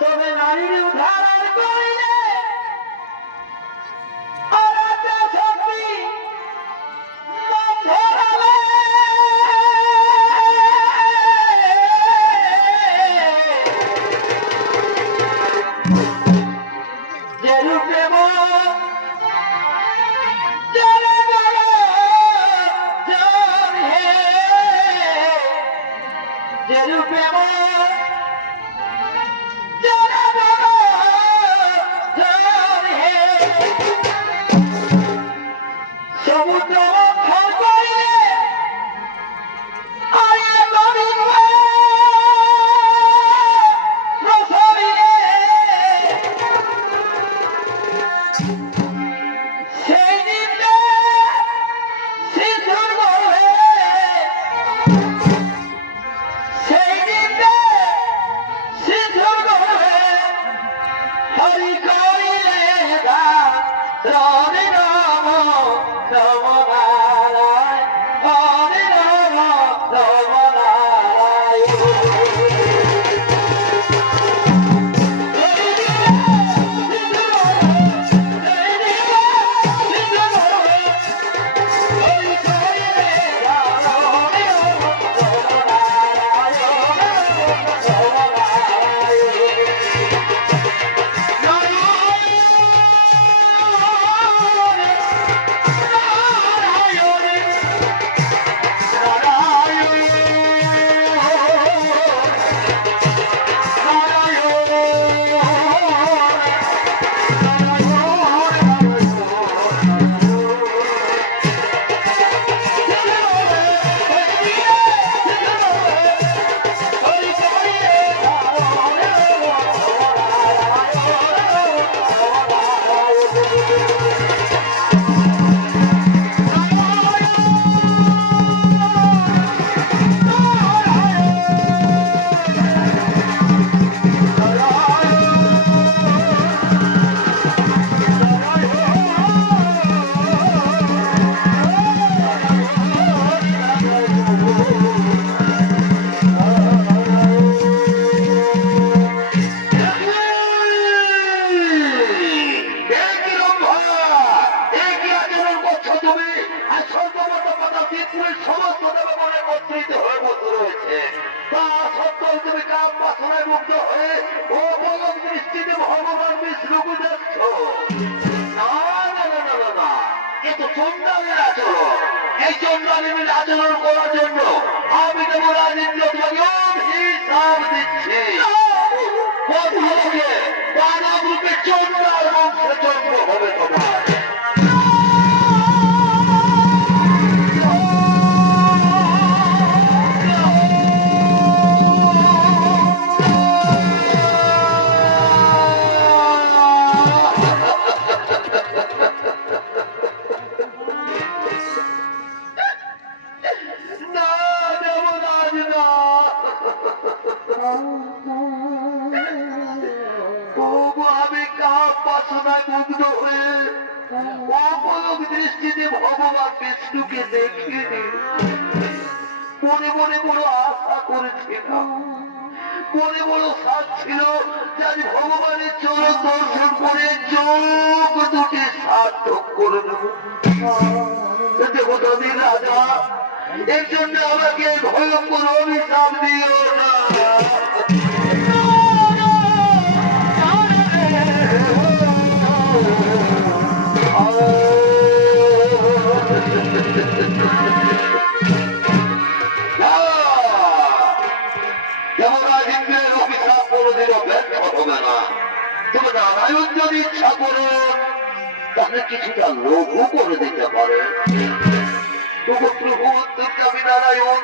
তবে নারীর উদ্ধার করিলে এই চন্দ্রাদেবীর আচরণ করার জন্য আমি দেব রাজেন্দ্র হিসাব দিচ্ছি মানব রূপে চন্দ্রার বংশে চন্দ্র হবে তোমার দৃষ্টিতে ভগবান বিষ্ণুকে দেখিনি মনে মনে বড় আশা করেছিলাম মনে বড় সাত ছিল যে আমি ভগবানের চরণ দর্শন করে চোখ দুটি সার্থক করে দেব দেবতাদের রাজা এর জন্য আমাকে ভয়ঙ্কর অভিশাপ দিও না নারায়ণ যদি ইচ্ছা করো তাহলে কিছুটা লঘু করে দিতে পারে নারায়ণ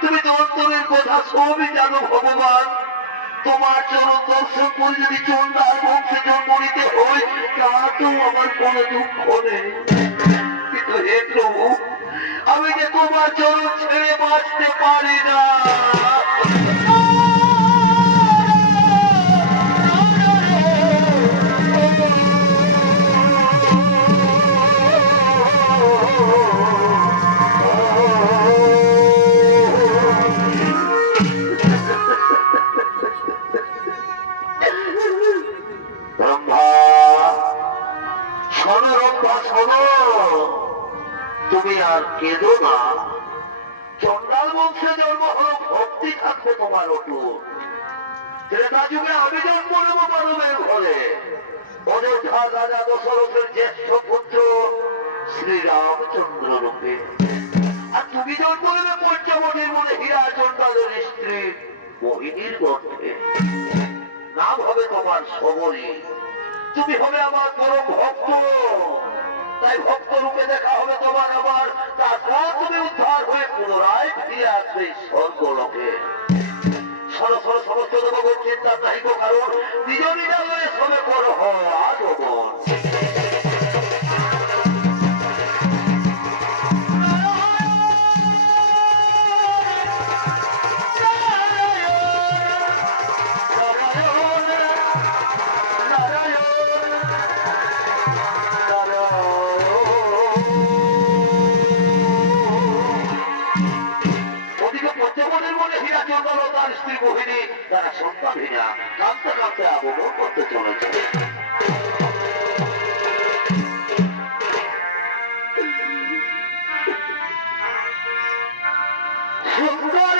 তুমি তো অন্তরের কথা সবই জানো ভগবান তোমার চরণ দর্শন করে যদি চন্দ্রার বংশে জন্ম নিতে হয় তাতেও আমার কোনো দুঃখ নেই কিন্তু হে প্রভু আমি যে তোমার চরণ ছেড়ে বাঁচতে পারি না তুমি আর কেঁদো না। চন্ডাল বংশে জন্ম হলো, ভক্তি থাকবে তোমার অটুট। ত্রেতা যুগে আমি জন্ম নেব মানবের ঘরে, অযোধ্যা রাজা দশরথের জ্যেষ্ঠ পুত্র শ্রীরামচন্দ্র রূপে। আর তুমি জন্ম নেবে পঞ্চবটির মনে হীরা চন্ডালের স্ত্রী মোহিনীর গর্ভে। নাম হবে তোমার শবরী। তুমি হবে আমার পরম ভক্ত, তাই ভক্ত রূপে দেখা হবে তোমার আমার। তারপর তুমি উদ্ধার হয়ে পুনরায় ফিরে আসবে স্বর্গলোকে। সরসর সমস্ত দেবগণ চিন্তার নাহিক কারণ, নিজ নিজালয়ে সবে করো আগমন। স্ত্রী মোহিনী তারা সন্তানহীনা কাঁদতে কাঁদতে আগমন করতে চলেছে। সুন্দর